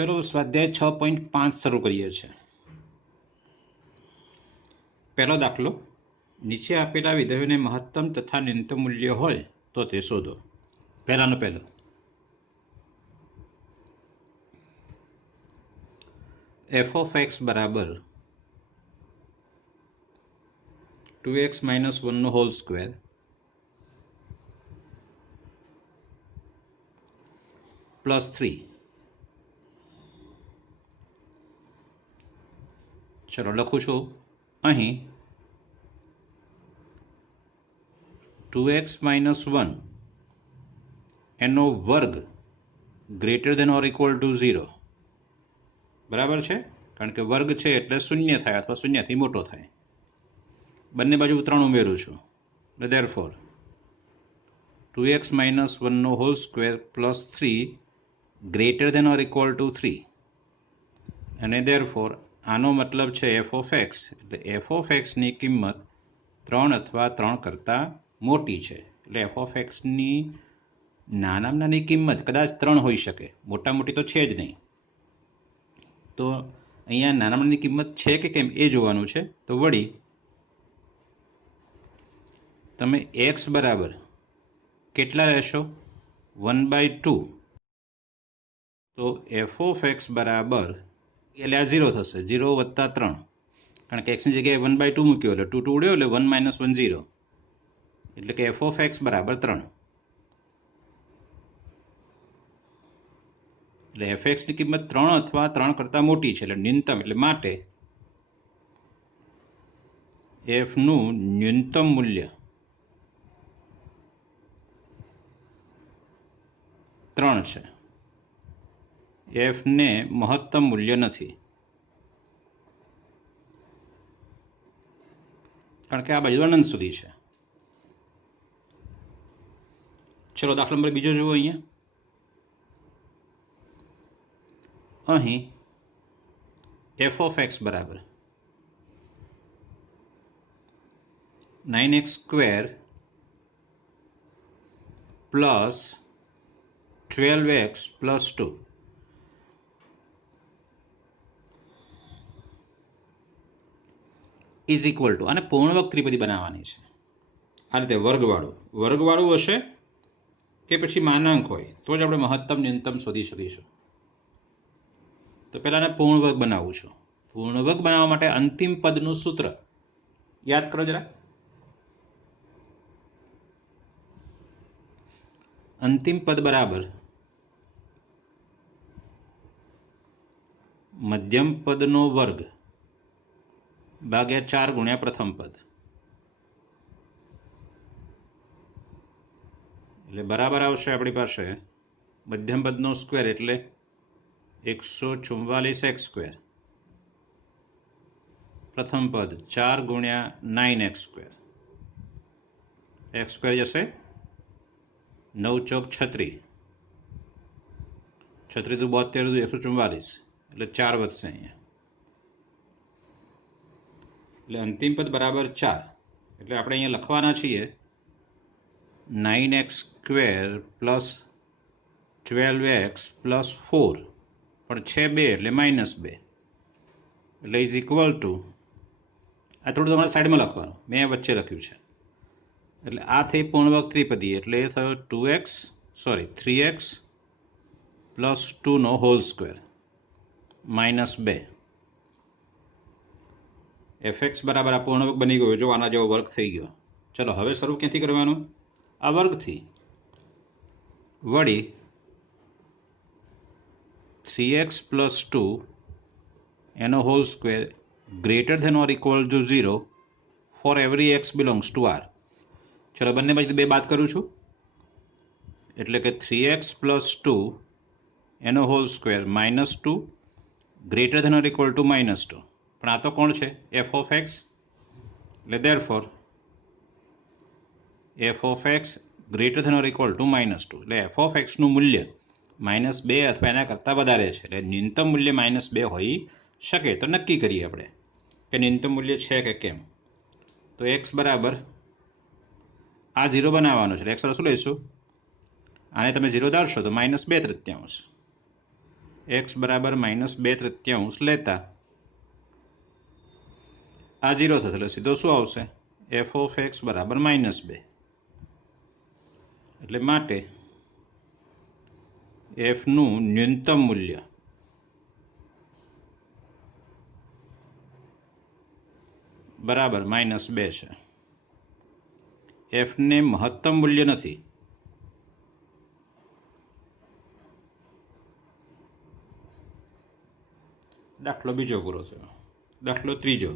चलो स्वाध्याय 6.5 શરૂ કરીએ છીએ। પહેલો દાખલો, નીચે આપેલા વિધેયોને મહત્તમ તથા ન્યૂનતમ મૂલ્ય હોય તો તે શોધો। પહેલાનો પહેલો, f of x બરાબર 2x - 1 નો હોલ સ્ક્વેર પ્લસ 3। ચલો લખું છું અહીં 2x - 1 એનો વર્ગ greater than or equal to 0 બરાબર છે, કારણ કે વર્ગ છે એટલે શૂન્ય થાય અથવા શૂન્યથી મોટો થાય। બંને બાજુ 3 ઉમેરું છું એટલે ધેરફોર 2x - 1 નો whole square plus 3 greater than or equal to 3 અને ધેરફોર આનો મતલબ છે f of x, એટલે f of x ની કિંમત 3 અથવા 3 કરતાં મોટી છે। એટલે f of x ની નાનામાં નાની કિંમત કદાચ 3 હોઈ શકે, મોટા મોટી તો છે જ નહીં। તો અહીંયા નાનામાં નાની કિંમત છે કે કેમ એ જોવાનું છે। તો વળી તમે x બરાબર કેટલા લેશો 1/2, તો f of x બરાબર એટલે આ 0 થશે, 0 + 3, કારણ કે x ની જગ્યાએ 1/2 મૂક્યો એટલે 2 ઉડ્યો એટલે 1 - 1 0, એટલે કે f of x બરાબર 3। એટલે fx ની કિંમત 3 અથવા 3 કરતાં મોટી છે, એટલે ન્યૂનતમ, એટલે માટે f નું ન્યૂનતમ મૂલ્ય 3 છે, f ને મહત્તમ મૂલ્ય નથી, કારણ કે આ બાજુ અનંત સુધી છે। ચલો દાખલા નંબર બીજો જુઓ। અહીં f of x બરાબર 9x² plus 12x plus 2 is equal to, અને પૂર્ણવર્ગ ત્રિપદી બનાવવાની છે આ રીતે, વર્ગવાળું હશે કે પછી માનાંક હોય તો જ આપણે મહત્તમ ન્યૂનતમ શોધી શકીશું। તો પહેલાં આને પૂર્ણવર્ગ બનાવું છું। પૂર્ણવર્ગ બનાવવા માટે અંતિમ પદનું સૂત્ર યાદ કરો જરા। અંતિમ પદ બરાબર મધ્યમ પદનો વર્ગ ભાગ્યા 4 ગુણ્યા પ્રથમ પદ, એટલે બરાબર આવશે આપણી પાસે મધ્યમ પદનો સ્ક્વેર એટલે 144x², પ્રથમ પદ 4 ગુણ્યા 9x², x² જશે 9 ચોક 36, 36 દુ 72 દુ 144, એટલે 4 વધશે અહીંયા, એટલે અંતિમ પદ બરાબર 4। એટલે આપણે અહીંયા લખવાના છીએ 9x² પ્લસ 12x પ્લસ 4, પણ છે 2 એટલે -2, એટલે ઇઝ ઇક્વલ ટુ, આ થોડું તમારે સાઈડમાં લખવાનું, મેં વચ્ચે લખ્યું છે, એટલે આ થઈ પૂર્ણવર્ગ ત્રિપદી, એટલે એ થયો 3x પ્લસ 2 નો હોલ સ્ક્વેર -2। fx બરાબર આ પૂર્ણવર્ગ બની ગયો, જો આના જેવો વર્ગ થઈ ગયો। ચલો હવે શરૂ ક્યાંથી કરવાનું? આ વર્ગથી। વળી 3x પ્લસ 2 એનો whole square greater than or equal to 0 for every x belongs to r। ચલો બંને બાજુ 2 બાદ કરું છું, એટલે કે 3x પ્લસ 2 એનો whole square -2 greater than or equal to -2, પણ આ તો કોણ છે? f of x, એટલે therefore f of x greater than or equal to -2, એટલે f of x નું મૂલ્ય -2 અથવા એના કરતાં વધારે છે, એટલે ન્યૂનતમ મૂલ્ય -2 હોઈ શકે। તો નક્કી કરીએ આપણે કે ન્યૂનતમ મૂલ્ય છે કે કેમ। તો x બરાબર આ 0 બનાવવાનો છે, x બરાબર શું લઈશું? આને તમે 0 ધારશો તો -2/3, एक्स बराबर -2/3 लेता आ 0 થશે એટલે સીધો શું આવશે f of x બરાબર -2 એટલે માટે f નું ન્યૂનતમ મૂલ્ય બરાબર -2 છે f ને મહત્તમ મૂલ્ય નથી દાખલો બીજો પૂરો થયો દાખલો ત્રીજો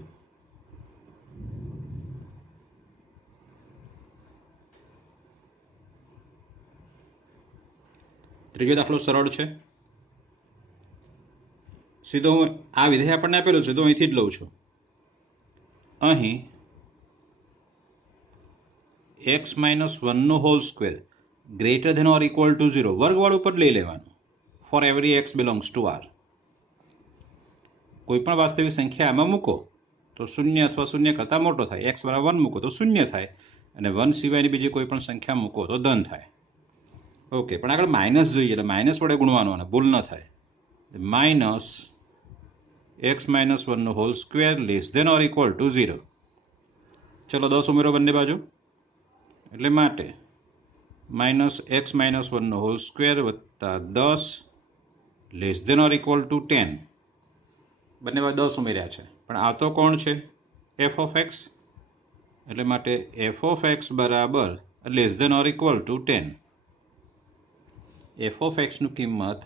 ત્રીજો દાખલો સરળ છે સીધો હું આ વિધેય આપણને આપેલું છે તો અહીંથી જ લઉં છું અહીં x - 1 નો whole square greater than or equal to 0 વર્ગવાળું પદ લઈ લેવાનું for every x belongs to r કોઈ પણ વાસ્તવિક સંખ્યા આમાં મૂકો તો શૂન્ય અથવા શૂન્ય કરતાં મોટો થાય x બરાબર 1 મૂકો તો શૂન્ય થાય અને 1 સિવાયની બીજી કોઈ પણ સંખ્યા મૂકો તો ધન થાય ઓકે પણ આગળ માઇનસ જોઈએ એટલે માઇનસ વડે ગુણવાનું અને ભૂલ ન થાય માઇનસ x - 1 નો whole square less than or equal to 0 ચલો 10 ઉમેરો બંને બાજુ એટલે માટે -x - 1 નો હોલ સ્ક્વેર વત્તા 10 less than or equal to 10 બંને બાજુ 10 ઉમેર્યા છે પણ આ તો કોણ છે f of x એટલે માટે f of x બરાબર less than or equal to 10 f of x નું કિંમત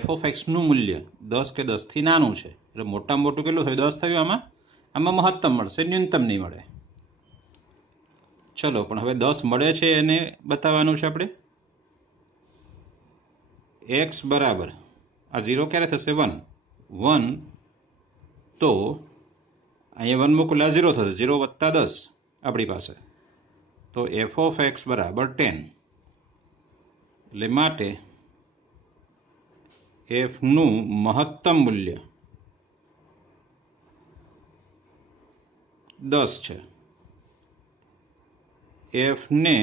f of x નું મૂલ્ય 10 કે 10 થી નાનું છે એટલે મોટામાં મોટું કેટલું થયું 10 થયું આમાં મહત્તમ મળશે ન્યૂનતમ નહીં મળે ચલો પણ હવે 10 મળે છે એને બતાવવાનું છે આપણે x બરાબર આ 0 ક્યારે થશે 1 તો અહીંયા 1 મૂકો એટલે 0 થશે 0 વત્તા 10 આપણી પાસે તો f of x બરાબર 10 એટલે માટે f નું મહત્તમ મૂલ્ય 10 છે f ને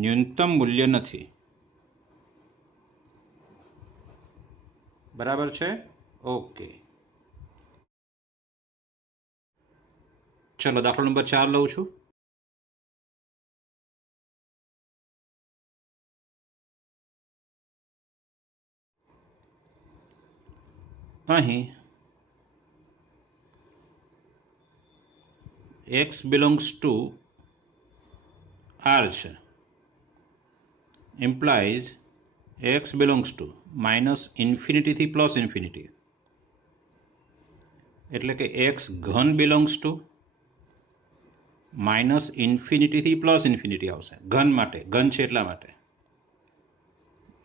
ન્યૂનતમ મૂલ્ય નથી બરાબર છે ઓકે ચલો દાખલો નંબર 4 લઉં છું અહીં x belongs to r છે implies x belongs to -infinity થી +ઇન્ફિનિટી એટલે કે x ઘન belongs to -ઇન્ફિનિટી થી +ઇન્ફિનિટી આવશે ઘન માટે ઘન છે એટલા માટે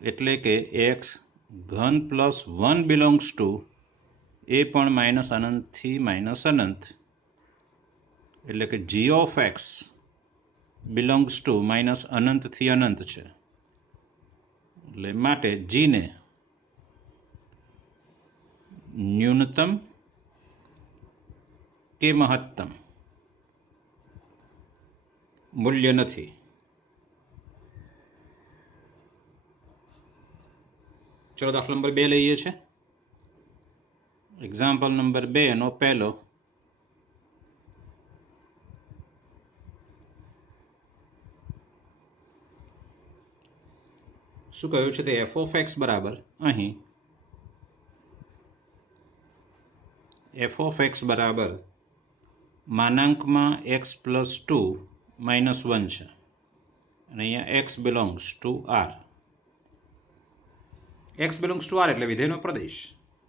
એટલે કે x ઘન +1 belongs to એ પણ -અનંત થી -અનંત એટલે કે g of x belongs to -અનંત થી અનંત છે એટલે માટે g ને ન્યૂનતમ કે મહત્તમ મૂલ્ય નથી ચલો દાખલા નંબર 2 લઈએ છે એક્ઝામ્પલ નંબર 2 નો પહેલો શું કહ્યું છે તે f of x બરાબર અહીં f of x બરાબર માનાંકમાં x + 2 - 1 છે અને અહીંયા x belongs to r x belongs to r એટલે વિધેયનો પ્રદેશ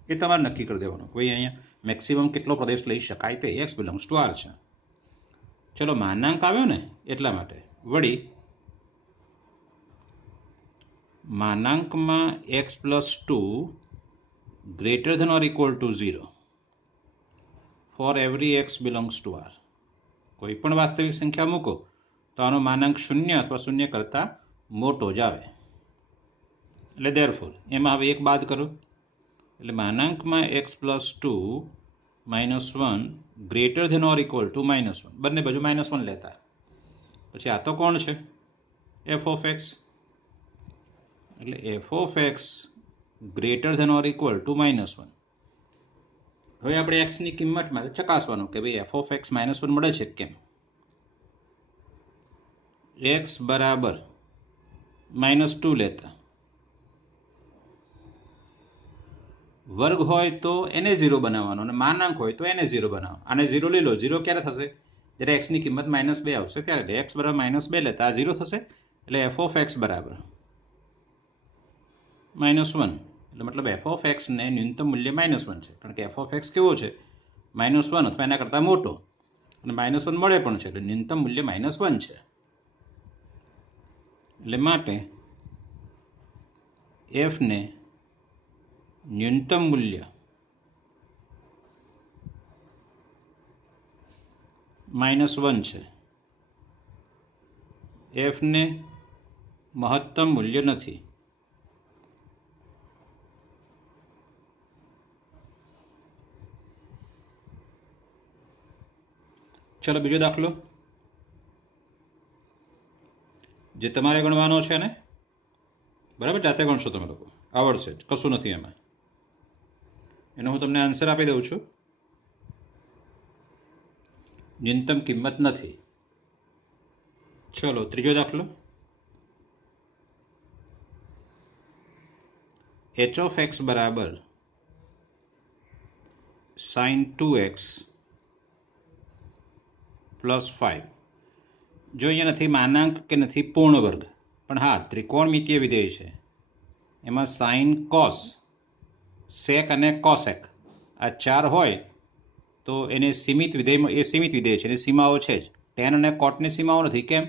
એ તમારે નક્કી કરી દેવાનો કોઈ અહીંયા મેક્સિમમ કેટલો પ્રદેશ લઈ શકાય તે x belongs to r છે ચલો માનાંક આવ્યો ને એટલા માટે વળી માનાંકમાં x + 2 greater than or equal to 0 for every x belongs to r કોઈ પણ વાસ્તવિક સંખ્યા મૂકો તો આનો માનાંક 0 અથવા 0 કરતાં મોટો જ આવે એટલે therefore એમાં હવે એક બાદ કરો એટલે માનાંકમાં x + 2 - 1 greater than or equal to -1 બંને બાજુ -1 લેતા પછી આ તો કોણ છે f of x એટલે F of X greater than or equal to -1. હવે આપણે એક્સની કિંમતમાં ચકાસવાનું કે ભાઈ એફ ઓફ એક્સ -1 મળે છે કેમ. એક્સ બરાબર -2 લેતા વર્ગ હોય તો એને 0 બનાવવાનો અને માનાંક હોય તો એને 0 બનાવવાનો. આને 0 લઈ લો. 0 ક્યારે થશે? જ્યારે એક્સની કિંમત -2 આવશે ત્યારે. એક્સ બરાબર -2 લેતા આ 0 થશે. એટલે એફ ઓફ એક્સ બરાબર -1. એટલે મતલબ એફ ઓફ એક્સને ન્યૂનતમ મૂલ્ય -1 છે, કારણ કે એફ ઓફ એક્સ કેવો છે? -1 અથવા એના કરતાં મોટો, અને -1 મળે પણ છે, એટલે ન્યૂનતમ મૂલ્ય -1 છે. એટલે માટે એફને ન્યૂનતમ મૂલ્ય -1 છે, એફને મહત્તમ મૂલ્ય નથી. ચલો બીજો દાખલો જે તમારે ગણવાનો છે ને, બરાબર, જાતે ગણશો તમે લોકો, આવડશે જ, કશું નથી એમાં. એનો હું તમને આન્સર આપી દઉં છું. ન્યૂનતમ કિંમત નથી. ચલો ત્રીજો દાખલો. એચ ઓફ એક્સ બરાબર sin 2x +5. જો અહીંયા નથી માનાંક કે નથી પૂર્ણ વર્ગ, પણ હા ત્રિકોણમિતીય વિધેય છે. એમાં સાઇન, કોસ, સેક અને કોસેક આ 4 હોય તો એને સીમિત વિધેયમાં, એ સીમિત વિધેય છે, એની સીમાઓ છે જ. ટેન અને કોટની સીમાઓ નથી. કેમ?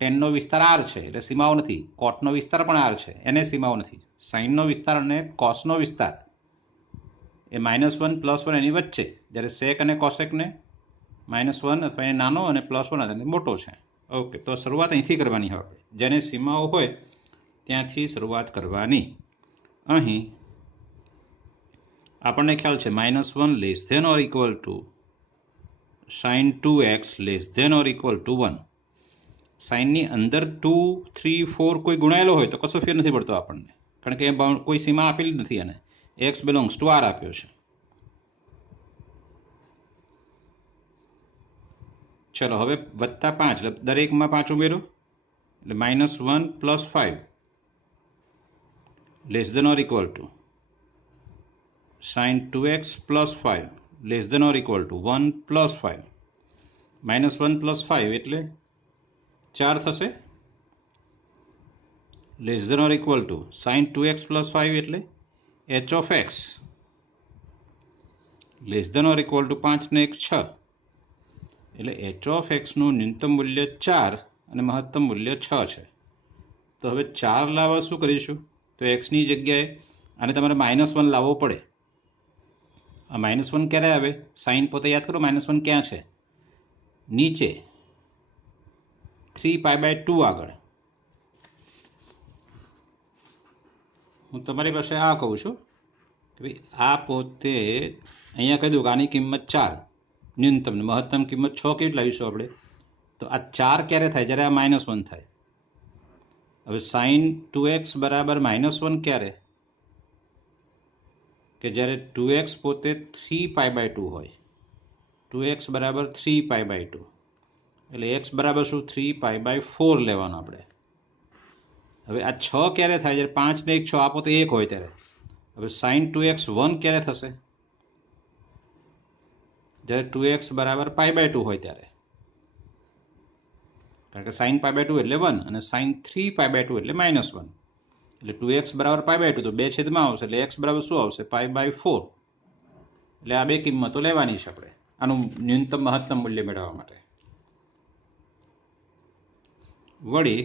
ટેનનો વિસ્તાર આર છે એટલે સીમાઓ નથી. કોટનો વિસ્તાર પણ આર છે, એને સીમાઓ નથી. સાઇનનો વિસ્તાર અને કોસનો વિસ્તાર એ -1 +1 એની વચ્ચે, જ્યારે સેક અને કોસેકને -1 અથવા એ નાનો અને +1 અથવા મોટો છે. ઓકે, તો શરૂઆત અહીંથી કરવાની હોય. જેને સીમાઓ હોય ત્યાંથી શરૂઆત કરવાની. અહીં આપણને ખ્યાલ છે -1 less than or equal to sin 2x less than or equal to 1. સાઇનની અંદર 2, 3, 4 કોઈ ગુણાયેલો હોય તો કશો ફેર નથી પડતો આપણને, કારણ કે કોઈ સીમા આપેલી નથી. અને x બિલોંગ્સ ટુ r આપ્યો છે. ચલો હવે +5, એટલે દરેકમાં 5 ઉમેરો, એટલે -1 +5 less than or equal to sin 2x +5 less than or equal to 1 +5. -1 +5 એટલે 4 થશે. Less than or equal to sin 2x +5 એટલે h of x less than or equal to 5 ને 1 6. એટલે h of x નું ન્યૂનતમ મૂલ્ય 4 અને મહત્તમ મૂલ્ય 6 છે. તો હવે 4 લાવવા શું કરીશું? તો x ની જગ્યાએ આને તમારે -1 લાવવો પડે. આ -1 ક્યારે આવે? સાઇન પોતે યાદ કરો, -1 ક્યાં છે? નીચે 3π/2 આગળ. હું તમારી પાસે આ કહું છું કે ભાઈ આ પોતે અહીંયા કહી દઉં કે આની કિંમત 4, ન્યૂનતમ ને મહત્તમ કિંમત 6 કેવી લાવીશું આપણે? તો આ 4 ક્યારે થાય? જ્યારે આ -1 થાય. હવે sin 2x બરાબર -1 ક્યારે? કે જ્યારે 2x પોતે 3π/2 હોય. 2x બરાબર 3π/2 એટલે x બરાબર શું? 3π/4 લેવાનું આપણે. હવે આ 6 ક્યારે થાય? જ્યારે 5 ને 1 6, આ પોતે 1 હોય ત્યારે. હવે sin 2x 1 ક્યારે થશે? જ્યારે 2x બરાબર π/2 હોય ત્યારે, કારણ કે sin π/2 એટલે 1 અને sin 3π/2 એટલે -1. એટલે 2x બરાબર π/2 તો 2 છેદમાં આવશે, એટલે x બરાબર શું આવશે? π/4. એટલે આ બે કિંમતો લેવાની છે આપણે આનું ન્યૂનતમ મહત્તમ મૂલ્ય મેળવવા માટે. વળી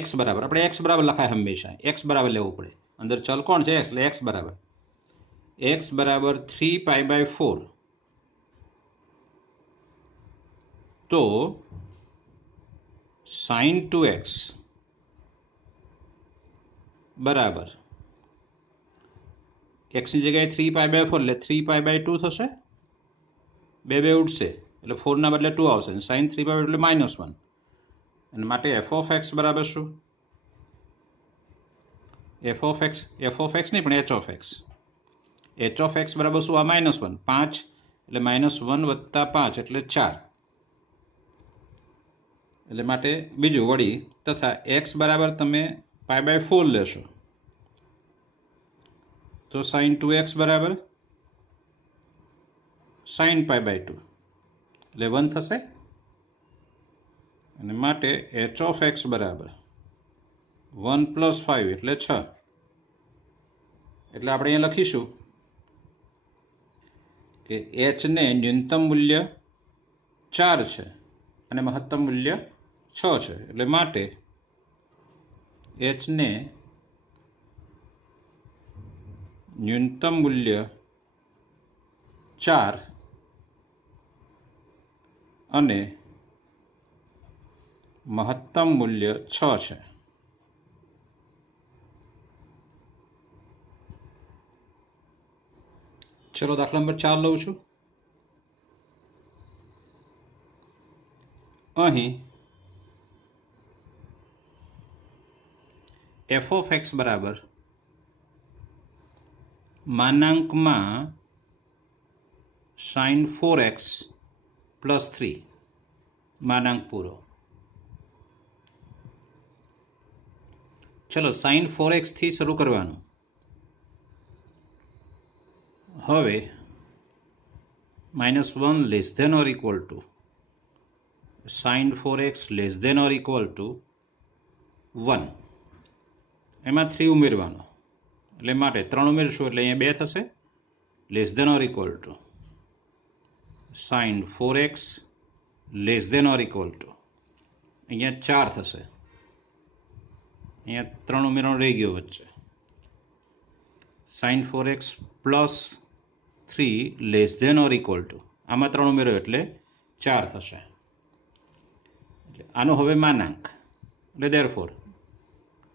x બરાબર, આપણે x બરાબર લખાય હંમેશા, x બરાબર લેવું પડે. અંદર ચલ કોણ છે? x, એટલે x બરાબર 3π/4. તો sin 2x બરાબર x ની જગ્યાએ 3π/4 એટલે 3π/2 થશે. 2 ઉડશે એટલે 4 ના બદલે 2 આવશે. sin 3π/2 એટલે -1 અને માટે એફ ઓફ એક્સ બરાબર શું? એફ ઓફ એક્સ નહીં પણ H of x. H of x બરાબર શું? આ -1 5 એટલે -1 વત્તા 5 એટલે 4. એટલે માટે બીજું વળી તથા એક્સ બરાબર તમે π/4 લેશો તો sin 2x બરાબર sin π/2 એટલે 1 થશે. અને માટે h ઓફ એક્સ બરાબર 1 + 5 એટલે 6. એટલે આપણે અહીંયા લખીશું કે h ને ન્યૂનતમ મૂલ્ય 4 છે અને મહત્તમ મૂલ્ય 6 છે. એટલે માટે h ને ન્યૂનતમ મૂલ્ય 4 અને મહત્તમ મૂલ્ય 6 છે. ચલો દાખલા નંબર 4 લઉં છું. અહીં એફ ઓફ એક્સ બરાબર માનાંકમાં sin 4x + 3 માનાંક પૂરો. ચલો sin 4x થી શરૂ કરવાનું. હવે -1 less than or equal to sin 4x less than or equal to 1 એમાં 3 ઉમેરવાનો. એટલે માટે 3 ઉમેરશું એટલે અહીંયા 2 થશે. Less than or equal to sin 4x less than or equal to અહીંયા 4 થશે. અહીંયા 3 ઉમેરવાનો રહી ગયો વચ્ચે. sin 4x + 3 less than or equal to આમાં 3 ઉમેરો એટલે 4 થશે. આનો હવે માનાંક એટલે therefore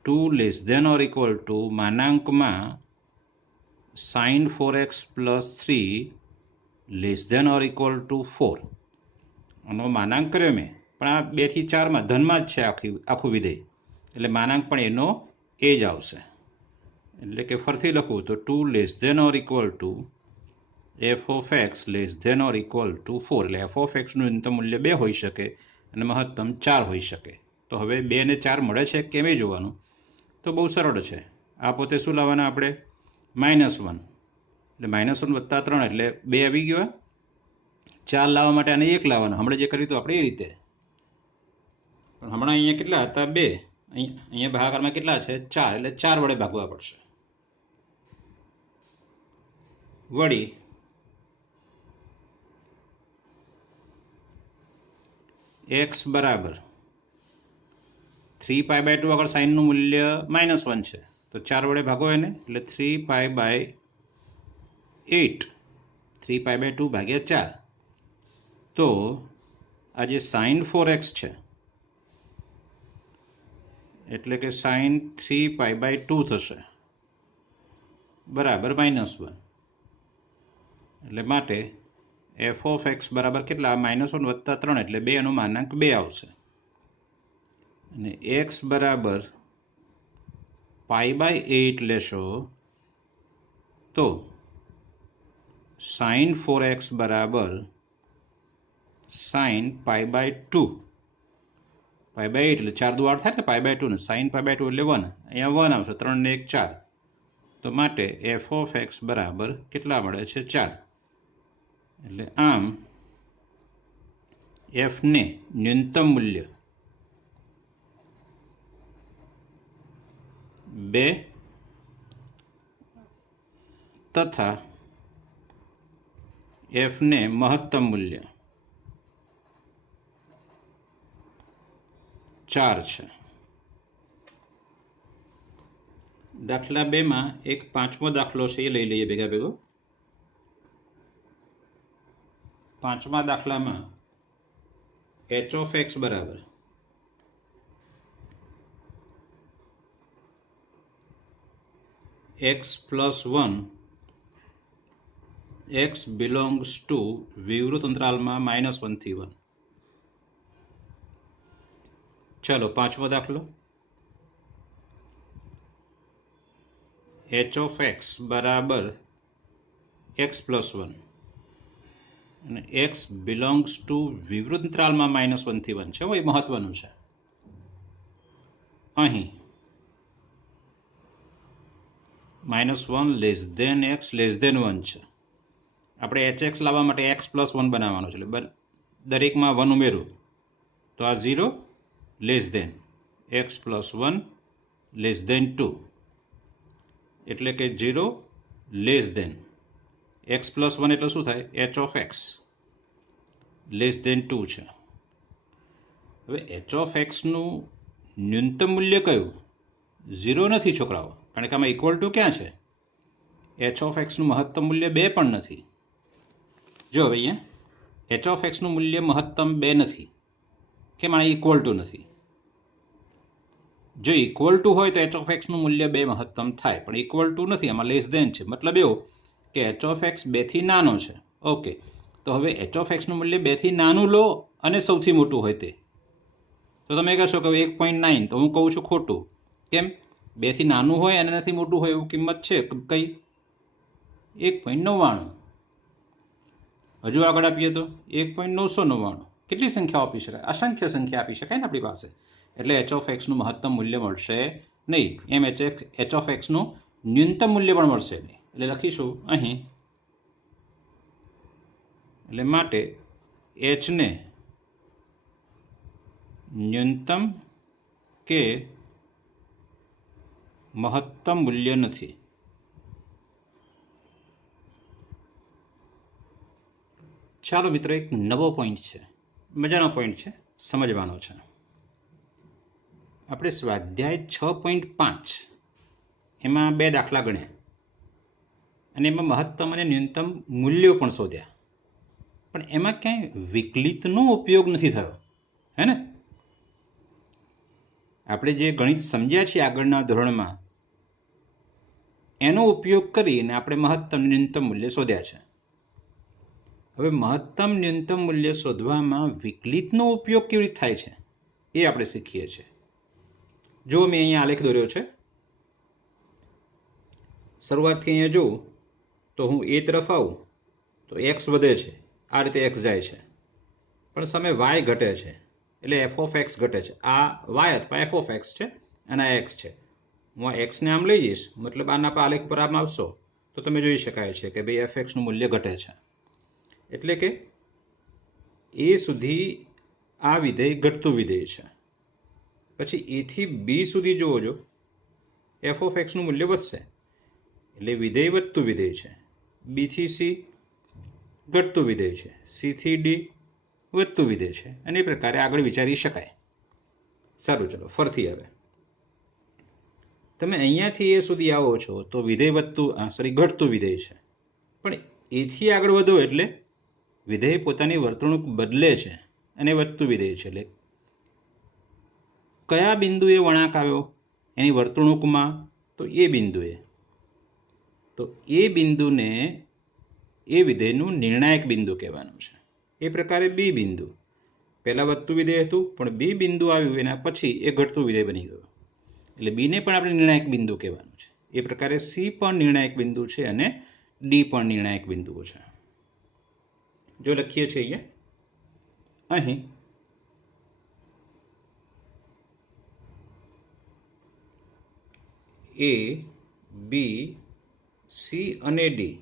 2 less than or equal to માનાંકમાં sin 4x + 3 less than or equal to 4. આનો માનાંક કર્યો મેં પણ આ 2 થી 4માં ધનમાં જ છે આખું વિધેય. એટલે માનાંક પણ એનો એ જ આવશે. એટલે કે ફરીથી લખું તો 2 less than or equal to F of X less than or equal to 4. એટલે એફ ઓફ એક્સનું ન્યૂનતમ મૂલ્ય 2 હોઈ શકે અને મહત્તમ 4 હોઈ શકે. તો હવે 2 ને 4 મળે છે કેમ એ જોવાનું. તો બહુ સરળ છે. આ પોતે શું લાવવાના આપણે? -1 એટલે -1 વત્તા 3 એટલે 2 આવી ગયો. 4 લાવવા માટે આને 1 લાવવાના. હમણાં જે કર્યું તો આપણે એ રીતે. પણ હમણાં અહીંયા કેટલા હતા? 2. અહીંયા ભાગાકારમાં કેટલા છે? 4. એટલે 4 વડે ભાગવા પડશે. વળી x બરાબર 3π/2 આગળ સાઇનનું મૂલ્ય -1 છે તો 4 વડે ભાગો એને એટલે 3π/8 3π/2 ભાગ્યા 4. તો આ જે sin 4x છે એટલે કે sin 3π/2 થશે બરાબર -1. એટલે માટે એફ ઓફ એક્સ બરાબર કેટલા? -1 વત્તા 3 એટલે 2 એનો માનાંક 2 આવશે. અને એક્સ બરાબર π/8 લેશો તો sin 4x બરાબર sin π/2 π/8 એટલે 4 દુ 8 થાય ને π/2 ને sin π/2 એટલે 1. અહીંયા 1 આવશે. 3 ને 1 4. તો માટે એફ ઓફ એક્સ બરાબર કેટલા મળે છે? 4. એટલે આમ એફ ને ન્યૂનતમ મૂલ્ય 2 તથા એફ ને મહત્તમ મૂલ્ય 4 છે. દાખલા 2માં એક 5મો દાખલો છે એ લઈ લઈએ ભેગા ભેગો. 5મા દાખલામાં h ઓફ એક્સ બરાબર x + 1 x belongs to વિવૃત અંતરાલમાં -1 થી 1 ચલો પાંચમો દાખલો, h of x બરાબર x પ્લસ 1 અને x બિલોંગ્સ ટુ વિવૃત અંતરાલમાં -1 થી 1 છે. એ મહત્વનું છે. અહીં -1 less than x less than 1 છે. આપણે hx લાવવા માટે x પ્લસ 1 બનાવવાનું છે, એટલે દરેકમાં 1 ઉમેરું તો આ 0 less than x plus 1 less than 2, એટલે કે 0 લેસ દેન x પ્લસ 1 એટલે શું થાય? h of x less than 2 છે. હવે h ઓફ એક્સનું ન્યૂનતમ મૂલ્ય કયું? 0 નથી છોકરાઓ, કારણ કે આમાં ઇક્વલ ટુ ક્યાં છે? h ઓફ એક્સનું મહત્તમ મૂલ્ય 2 પણ નથી. જો હવે અહીંયા h ઓફ એક્સનું મૂલ્ય મહત્તમ 2 નથી, કેમ? આ ઇક્વલ ટુ નથી. જો ઇક્વલ ટુ હોય તો h ઓફ એક્સનું મૂલ્ય 2 મહત્તમ થાય, પણ ઇક્વલ ટુ નથી, આમાં લેસ દેન છે. મતલબ એવો કે h ઓફ એક્સ 2 થી નાનો છે. ઓકે, તો હવે h ઓફ એક્સનું મૂલ્ય 2 થી નાનું લો અને સૌથી મોટું હોય તે. તો તમે કહેશો કે 1.9, તો હું કહું છું ખોટું. કેમ? 2 થી નાનું હોય અને નથી મોટું હોય એવું કિંમત છે કઈ? 1.99. હજુ આગળ આપીએ તો 1.999. કેટલી સંખ્યાઓ આપી શકાય? અસંખ્ય સંખ્યા આપી શકાય ને આપણી પાસે. એટલે h ઓફ એક્સનું મહત્તમ મૂલ્ય મળશે નહીં. એમ h ઓફ એક્સનું ન્યૂનતમ મૂલ્ય પણ મળશે નહીં. એટલે લખીશું અહીં, એટલે માટે h ને ન્યૂનતમ કે મહત્તમ મૂલ્ય નથી. ચાલો મિત્રો, એક નવો પોઈન્ટ છે, મજાનો પોઈન્ટ છે, સમજવાનો છે. આપણે સ્વાધ્યાય 6.5 એમાં 2 દાખલા ગણ્યા અને એમાં મહત્તમ અને ન્યૂનતમ મૂલ્યો પણ શોધ્યા, પણ એમાં ક્યાંય વિકલિતનો ઉપયોગ નથી થયો, હે ને? આપણે જે ગણિત સમજ્યા છીએ આગળના ધોરણમાં, એનો ઉપયોગ કરીને આપણે મહત્તમ ન્યૂનતમ મૂલ્ય શોધ્યા છે. હવે મહત્તમ ન્યૂનતમ મૂલ્ય શોધવામાં વિકલિતનો ઉપયોગ કેવી રીતે થાય છે એ આપણે શીખીએ છીએ. જો મેં અહીંયા આલેખ દોર્યો છે, શરૂઆતથી અહીંયા જોઉં તો હું એ તરફ આવું તો x વધે છે, આ રીતે x જાય છે, પણ સામે y ઘટે છે, એટલે f ઓફ x ઘટે છે. આ y અથવા f ઓફ x છે અને આ x છે. હું આ x ને આમ લઈ જઈશ, મતલબ આના પર આલેખ પર આમ આવશો તો તમે જોઈ શકાય છે કે ભાઈ f નું મૂલ્ય ઘટે છે. એટલે કે એ સુધી આ વિધેય ઘટતું વિધેય છે. પછી એ થી બી સુધી જોવો, જો f ઓફ x નું મૂલ્ય વધશે એટલે વિધેય વધતું વિધેય છે. બી થી સી ઘટતું વિધેય છે. સી થી ડી વધતું વિધેય છે. અને એ પ્રકારે આગળ વિચારી શકાય. સારું, ચલો ફરથી હવે તમે અહીંયાથી એ સુધી આવો છો તો વિધેય ઘટતું વિધેય છે, પણ એથી આગળ વધો એટલે વિધેય પોતાની વર્તણૂક બદલે છે અને વધતું વિધેય છે. એટલે કયા બિંદુએ વળાંક આવ્યો એની વર્તણૂકમાં? તો એ બિંદુએ. તો એ બિંદુને એ વિધેયનું નિર્ણાયક બિંદુ કહેવાનું છે. એ પ્રકારે બી બિંદુ, પહેલા વધતું વિધેય હતું પણ બી બિંદુ આવ્યું એના પછી એ ઘટતું વિધેય બની ગયું, એટલે બીને પણ આપણે નિર્ણાયક બિંદુ કહેવાનું છે. એ પ્રકારે સી પણ નિર્ણાયક બિંદુ છે અને ડી પણ નિર્ણાયક બિંદુઓ છે. જો લખીએ છીએ અહીં એ, બી, સી અને ડી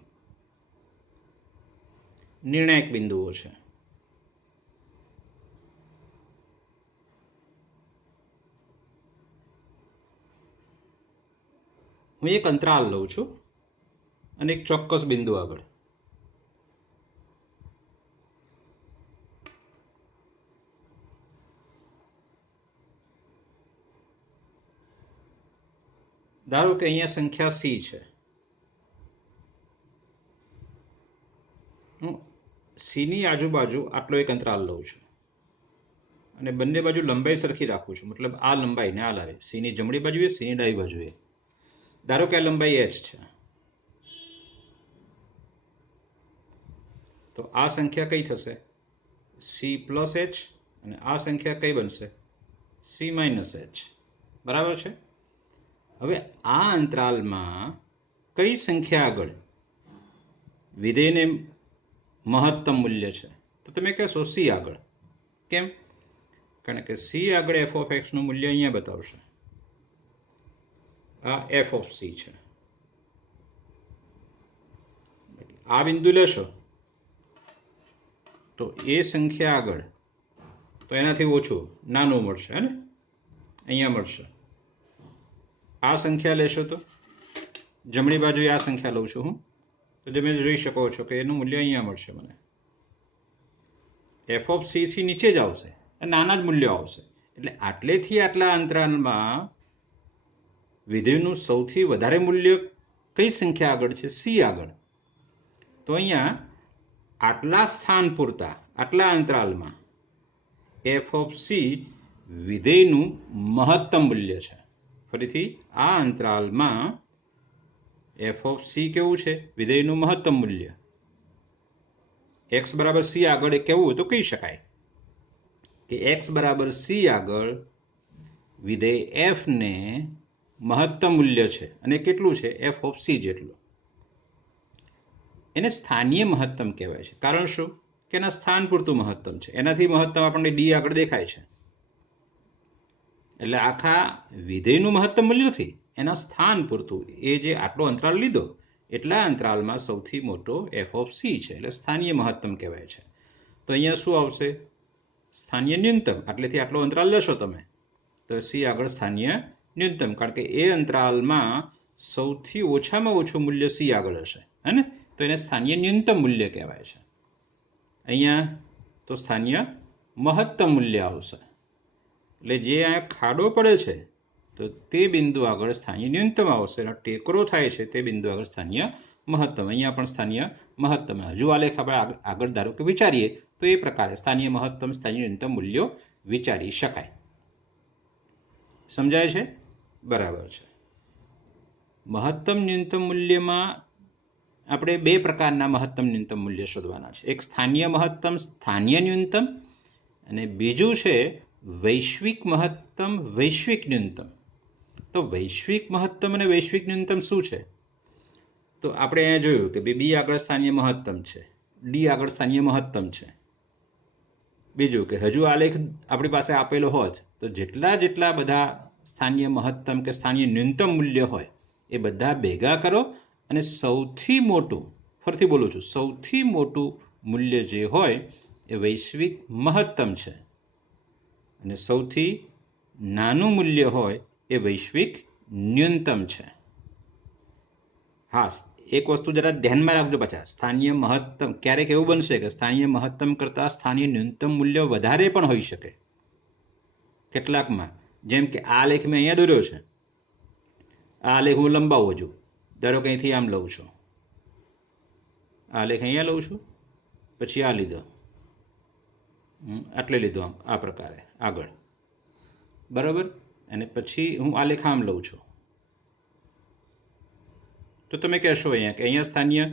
નિર્ણાયક બિંદુઓ છે. હું એક અંતરાલ લઉં છું અને એક ચોક્કસ બિંદુ આગળ. ધારો કે અહીંયા સંખ્યા સી છે. હું સીની આજુબાજુ આટલો એક અંતરાલ લઉં છું અને બંને બાજુ લંબાઈ સરખી રાખું છું, મતલબ આ લંબાઈ ને આ લાવે, સીની જમણી બાજુએ, સીની ડાબી બાજુએ. ધારો કે આ લંબાઈ h છે, તો આ સંખ્યા કઈ થશે? સી પ્લસ h, અને આ સંખ્યા કઈ બનશે? સી માઇનસ એચ, બરાબર છે. હવે આ અંતરાલમાં કઈ સંખ્યા આગળ વિધેયને મહત્તમ મૂલ્ય છે? તો તમે કહેશો સી આગળ. કેમ? કારણ કે સી આગળ એફ ઓફ એક્સનું મૂલ્ય અહીંયા બતાવશે. આ એફ ઓફ સી છે. આ બિંદુ લેશો તો એ સંખ્યા આગળ તો એનાથી ઓછું નાનું મળશે, હે ને? અહીંયા મળશે. આ સંખ્યા લેશો તો જમણી બાજુએ આ સંખ્યા લઉં છું હું, તો તમે જોઈ શકો છો કે એનું મૂલ્ય અહીંયા મળશે મને. એફ ઓફ સી થી નીચે જ આવશે, નાના જ મૂલ્યો આવશે. એટલે આટલેથી આટલા અંતરાલમાં વિધેયનું સૌથી વધારે મૂલ્ય કઈ સંખ્યા આગળ છે? સી આગળ. તો અહીંયા આટલા સ્થાન પૂરતા આટલા અંતરાલમાં એફ ઓફ સી વિધેયનું મહત્તમ મૂલ્ય છે. ફરીથી આ અંતરાલમાં એફ ઓફ સી કેવું છે? વિધેયનું મહત્તમ મૂલ્ય. એક્સ બરાબર સી આગળ એ કેવું તો કહી શકાય કે એક્સ બરાબર સી આગળ વિધેય એફ ને મહત્તમ મૂલ્ય છે. અને કેટલું છે? એફ ઓફ સી જેટલું. એને સ્થાનીય મહત્તમ કહેવાય છે. કારણ શું? કે એના સ્થાન પૂરતું મહત્તમ છે. એનાથી મહત્તમ આપણને ડી આગળ દેખાય છે. એટલે આખા વિધેયનું મહત્તમ મૂલ્ય નથી, એના સ્થાન પૂરતું. એ જે આટલો અંતરાલ લીધો એટલા અંતરાલમાં સૌથી મોટો એફ ઓફ સી છે, એટલે સ્થાનીય મહત્તમ કહેવાય છે. તો અહીંયા શું આવશે? સ્થાનીય ન્યૂનતમ. આટલેથી આટલો અંતરાલ લેશો તમે તો સી આગળ સ્થાનીય ન્યૂનતમ, કારણ કે એ અંતરાલમાં સૌથી ઓછામાં ઓછું મૂલ્ય સી આગળ હશે, હે ને? તો એને સ્થાનીય ન્યૂનતમ મૂલ્ય કહેવાય છે. અહીંયા તો સ્થાનીય મહત્તમ મૂલ્ય આવશે. એટલે જે આ ખાડો પડે છે તો તે બિંદુ આગળ સ્થાનીય ન્યૂનતમ આવશે, અને ટેકરો થાય છે તે બિંદુ આગળ સ્થાનીય મહત્તમ. અહીંયા પણ સ્થાનીય મહત્તમ. હજુ આલેખ આપણે આગળ ધારો કે વિચારીએ તો એ પ્રકારે સ્થાનીય મહત્તમ, સ્થાનીય ન્યૂનતમ મૂલ્યો વિચારી શકાય. સમજાય છે? બરાબર છે. મહત્તમ ન્યૂનતમ મૂલ્યમાં આપણે બે પ્રકારના મહત્તમ ન્યૂનતમ મૂલ્ય શોધવાના છે. એક સ્થાનીય મહત્તમ, સ્થાનીય ન્યૂનતમ, અને બીજું છે વૈશ્વિક મહત્તમ, વૈશ્વિક ન્યૂનતમ. તો વૈશ્વિક મહત્તમ અને વૈશ્વિક ન્યૂનતમ શું છે? તો આપણે અહીંયા જોયું કે બી આગળ સ્થાનીય મહત્તમ છે, ડી આગળ સ્થાનીય મહત્તમ છે. બીજું કે હજુ આલેખ આપણી પાસે આપેલો હોત તો જેટલા જેટલા બધા સ્થાનીય મહત્તમ કે સ્થાનીય ન્યૂનતમ મૂલ્ય હોય એ બધા ભેગા કરો અને સૌથી મોટું, ફરીથી બોલું છું, સૌથી મોટું મૂલ્ય જે હોય એ વૈશ્વિક મહત્તમ છે, અને સૌથી નાનું મૂલ્ય હોય એ વૈશ્વિક ન્યૂનતમ છે. હા, એક વસ્તુ જરા ધ્યાનમાં રાખજો પાછા. સ્થાનીય મહત્તમ ક્યારેક એવું બનશે કે સ્થાનીય મહત્તમ કરતાં સ્થાનીય ન્યૂનતમ મૂલ્ય વધારે પણ હોઈ શકે કેટલાકમાં. જેમ કે આ લેખ મેં અહીંયા દોર્યો છે, આ લેખ હું લંબાવું હજુ. ધારો કે અહીંથી આમ લઉં છું, આ લેખ અહીંયા લઉં છું, પછી આ લીધો, આટલે લીધો, આમ આ પ્રકારે આગળ, બરાબર. અને પછી હું આ લેખ આમ લઉં છું. તો તમે કહેશો અહીંયા કે અહીંયા સ્થાનીય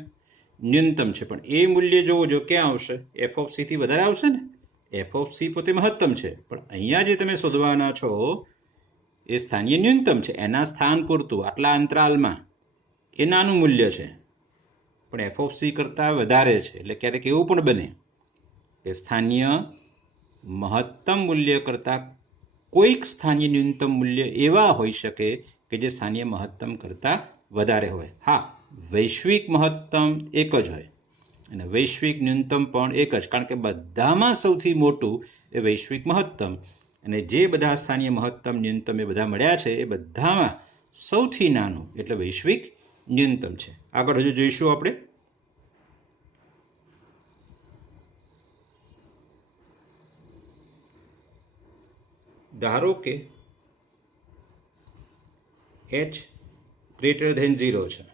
ન્યૂનતમ છે, પણ એ મૂલ્ય જોવો જો ક્યાં આવશે? એફ ઓફ સી થી વધારે આવશે ને. એફ ઓફ સી પોતે મહત્તમ છે, પણ અહીંયા જે તમે શોધવાના છો એ સ્થાનીય ન્યૂનતમ છે. એના સ્થાન પૂરતું આટલા અંતરાલમાં એ નાનું મૂલ્ય છે, પણ એફ ઓફ સી કરતાં વધારે છે. એટલે ક્યારેક એવું પણ બને કે સ્થાનીય મહત્તમ મૂલ્ય કરતાં કોઈક સ્થાનીય ન્યૂનતમ મૂલ્ય એવા હોઈ શકે કે જે સ્થાનીય મહત્તમ કરતાં વધારે હોય. હા, વૈશ્વિક મહત્તમ એક જ હોય અને વૈશ્વિક ન્યૂનતમ પણ એક જ, કારણ કે બધામાં સૌથી મોટું એ વૈશ્વિક મહત્તમ, અને જે બધા સ્થાનીય મહત્તમ, ન્યૂનતમ એ બધા મળ્યા છે એ બધામાં સૌથી નાનું એટલે વૈશ્વિક ન્યૂનતમ છે. આગળ હજુ જોઈશું આપણે. ધારો કે h ગ્રેટર ધેન 0 છે.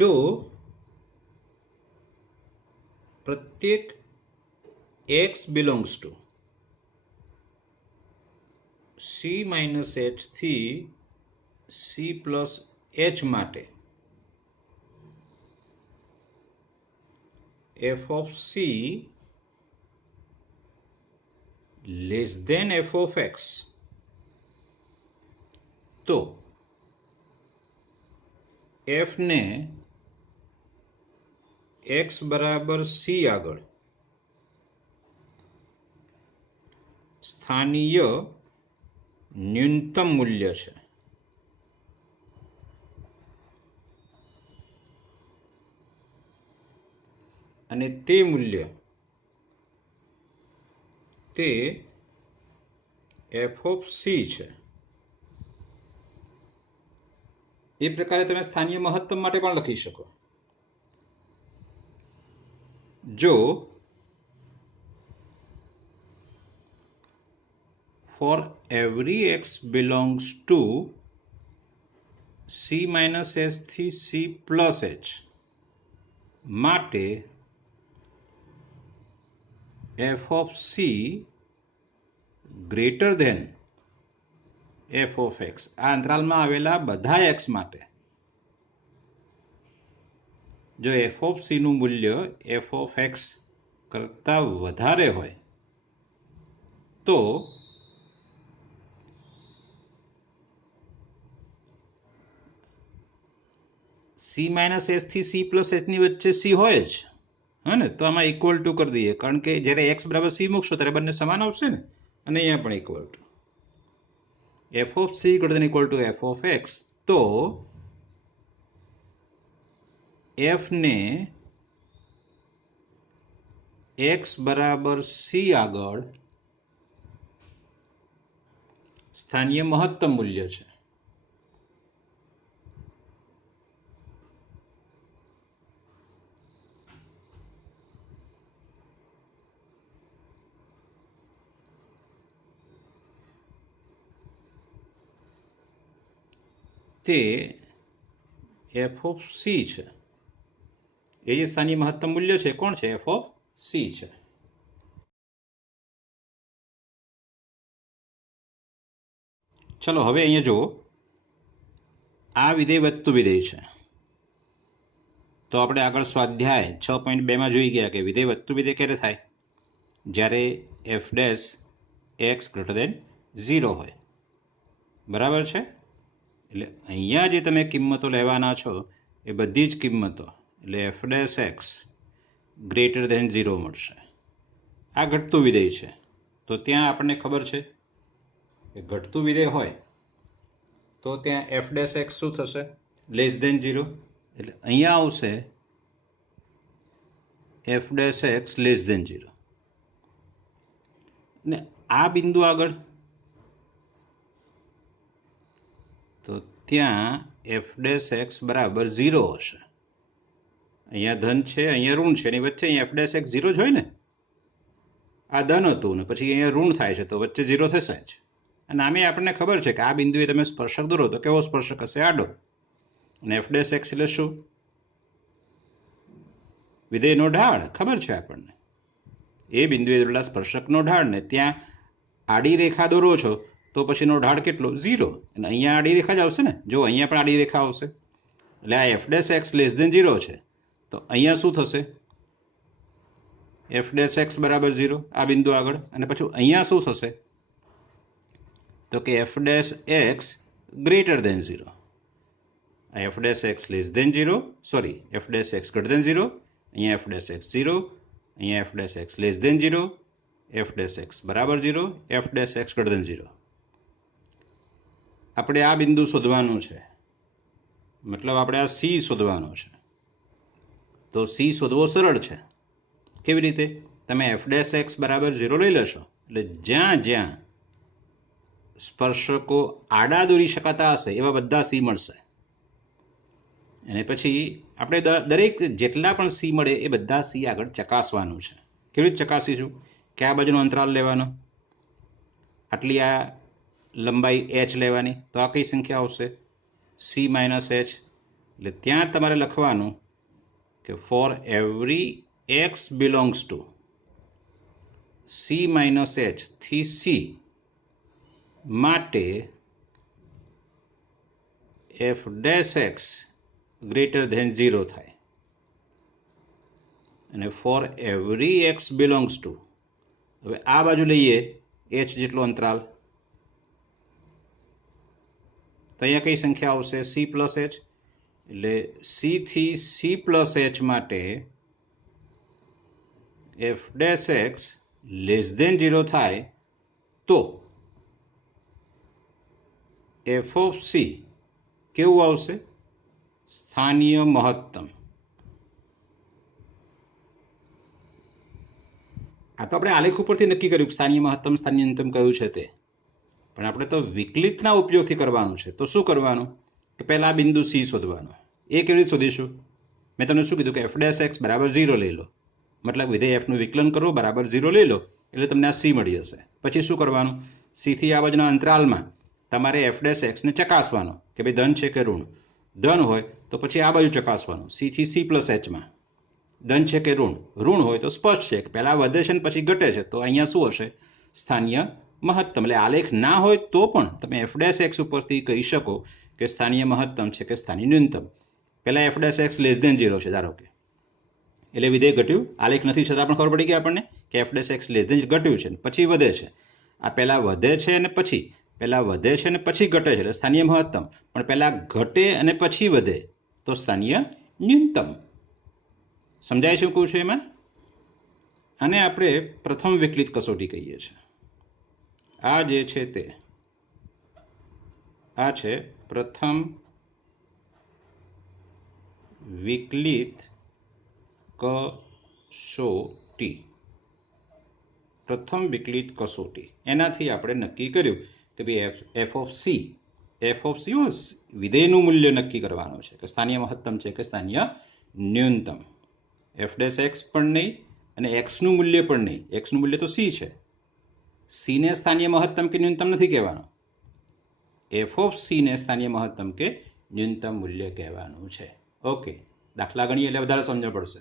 જો પ્રત્યેક x belongs to c minus h થી c પ્લસ h માટે f of c less than F of X, તો એફ ને એક્સ બરાબર સી આગળ સ્થાનીય ન્યૂનતમ મૂલ્ય છે, અને તે મૂલ્ય તે એફ ઓફ સી છે. એ પ્રકારે તમે સ્થાનીય મહત્તમ માટે પણ લખી શકો. જો for every x belongs to c minus h થી c plus h માટે f of c greater than f of x, આ અંતરાલમાં આવેલા બધા x માટે જો f of c નું મૂલ્ય f of x કરતા વધારે હોય તો c માઇનસ h થી c પ્લસ h ની વચ્ચે c હોય જ, હા ને, તો આમાં ઇક્વલ ટુ કરી દઈએ, કારણ કે જ્યારે x બરાબર c મૂકશો ત્યારે બંને સમાન આવશે ને, અને અહીંયા પણ equal to f of c greater than equal to f of x, તો f ને x બરાબર c આગળ સ્થાનીય મહત્તમ મૂલ્ય છે. તે f of c છે. એ જે સ્થાનીય મહત્તમ મૂલ્ય છે કોણ છે? f of c છે. ચલો હવે અહીંયા જુઓ, આ વિધેય વધતું વિધેય છે, તો આપણે આગળ સ્વાધ્યાય 6.2 જોઈ ગયા કે વિધેય વધતું વિધેય ક્યારે થાય? જ્યારે f dash x greater than 0 હોય. બરાબર છે? એટલે અહીંયા જે તમે કિંમતો લેવાના છો એ બધી જ કિંમતો એટલે f dash x greater than 0 મળશે. આ ઘટતું વિધેય છે, તો ત્યાં આપણને ખબર છે કે ઘટતું વિધેય હોય તો ત્યાં f ડેશ એક્સ શું થશે? Less than 0. એટલે અહીંયા આવશે f dash x less than 0. ને આ બિંદુ આગળ તો ત્યાં f ડેશ એક્સ બરાબર 0 હશે. અહીંયા ધન છે, અહીંયા ઋણ છે, એની વચ્ચે અહીંયા f ડેશ એક્સ 0 જ હોય ને. આ ધન હતું ને પછી અહીંયા ઋણ થાય છે, તો વચ્ચે 0 થશે જ. અને આમે આપણને ખબર છે કે આ બિંદુએ તમે સ્પર્શક દોરો તો કેવો સ્પર્શક હશે? આડો. અને f ડેશ એક્સ એટલે શું? વિધેયનો ઢાળ. ખબર છે આપણને. એ બિંદુએ દોરેલા સ્પર્શકનો ઢાળ ને ત્યાં આડી રેખા દોરો છો તો પછીનો ઢાળ કેટલો? 0. અને અહીંયા આડી રેખા જ આવશે ને. જો અહીંયા પણ આડી રેખા આવશે. એટલે આ f dash x less than 0 છે, તો અહીંયા શું થશે? f ડેશ એક્સ બરાબર 0 આ બિંદુ આગળ. અને પછી અહીંયા શું થશે? તો કે f dash x greater than 0. f dash x less than 0, sorry, f dash x greater than 0, અહીંયા f ડેશ એક્સ 0, અહીંયા f dash x less than 0, f dash x બરાબર 0, f dash x greater than 0. આપણે આ બિંદુ શોધવાનું છે, મતલબ આપણે આ c શોધવાનો છે. તો c શોધવો સરળ છે. કેવી રીતે? તમે f ડેશ એક્સ બરાબર 0 લઈ લેશો, એટલે જ્યાં જ્યાં સ્પર્શકો આડા દોરી શકાતા હશે એવા બધા c મળશે. અને પછી આપણે દરેક જેટલા પણ c મળે એ બધા c આગળ ચકાસવાનું છે. કેવી રીતે ચકાસીશું? કે આ બાજુનો અંતરાલ લેવાનો, આટલી આ લંબાઈ h લેવાની, તો આ કઈ સંખ્યા આવશે? c minus h. એટલે ત્યાં તમારે લખવાનું કે for every x belongs to c minus h થી c માટે f dash x greater than 0 થાય. અને for every x belongs to, હવે આ બાજુ લઈએ એચ જેટલો અંતરાલ, તો અહીંયા કઈ સંખ્યા આવશે? C plus h. એટલે સી થી સી પ્લસ એચ માટે f dash x less than 0 થાય તો એફ ઓફ સી કેવું આવશે? સ્થાનીય મહત્તમ. આ તો આપણે આલેખ ઉપરથી નક્કી કર્યું કે સ્થાનીય મહત્તમ સ્થાનીય ન્યૂનતમ કયું છે તે, પણ આપણે તો વિકલિતના ઉપયોગથી કરવાનું છે. તો શું કરવાનું કે પહેલા આ બિંદુ સી શોધવાનો. એ કેવી રીતે શોધીશું? મેં તમને શું કીધું કે એફ ડેશ એક્સ બરાબર 0 લઈ લો, મતલબ વિધેય એફનું વિકલન કરો બરાબર 0 લઈ લો એટલે તમને આ સી મળી જશે. પછી શું કરવાનું? સીથી આ બાજુના અંતરાલમાં તમારે એફ ડેશ એક્સને ચકાસવાનો કે ભાઈ ધન છે કે ઋણ. ધન હોય તો પછી આ બાજુ ચકાસવાનું સીથી સી પ્લસ એચમાં ધન છે કે ઋણ. ઋણ હોય તો સ્પષ્ટ છે કે પહેલાં વધે છે ને પછી ઘટે છે, તો અહીંયા શું હશે? સ્થાનીય મહત્તમ. એટલે આલેખ ના હોય તો પણ તમે એફ ડેશ એક્સ ઉપરથી કહી શકો કે સ્થાનીય મહત્તમ છે કે સ્થાનીય ન્યૂનતમ. પહેલાં f dash x less than 0 છે ધારો કે, એટલે વિધેય ઘટ્યું. આલેખ નથી છતાં પણ ખબર પડી ગઈ આપણને કે f dash x less than ઘટ્યું છે, પછી વધે છે. આ પહેલાં વધે છે અને પછી પહેલાં વધે છે અને પછી ઘટે છે એટલે સ્થાનીય મહત્તમ, પણ પહેલાં ઘટે અને પછી વધે તો સ્થાનીય ન્યૂનતમ. સમજાય છે કહું છું એમાં? આને આપણે પ્રથમ વિકલિત કસોટી કહીએ છીએ. આ જે છે તે આ છે પ્રથમ વિકલિત કસોટી. પ્રથમ વિકલિત કસોટી એનાથી આપણે નક્કી કર્યું કે ભાઈ એફ ઓફ સી વિધેયનું મૂલ્ય નક્કી કરવાનું છે કે સ્થાનીય મહત્તમ છે કે સ્થાનીય ન્યૂનતમ. એફ ડેશ એક્સ પણ નહીં અને એક્સનું મૂલ્ય પણ નહીં. એક્સનું મૂલ્ય તો સી છે. સીને સ્થાનીય મહત્તમ કે ન્યૂનતમ નથી કહેવાનું, એફ ઓફ સીને સ્થાનીય મહત્તમ કે ન્યૂનતમ મૂલ્ય કહેવાનું છે. ઓકે, દાખલા ગણીએ એટલે વધારે સમજણ પડશે.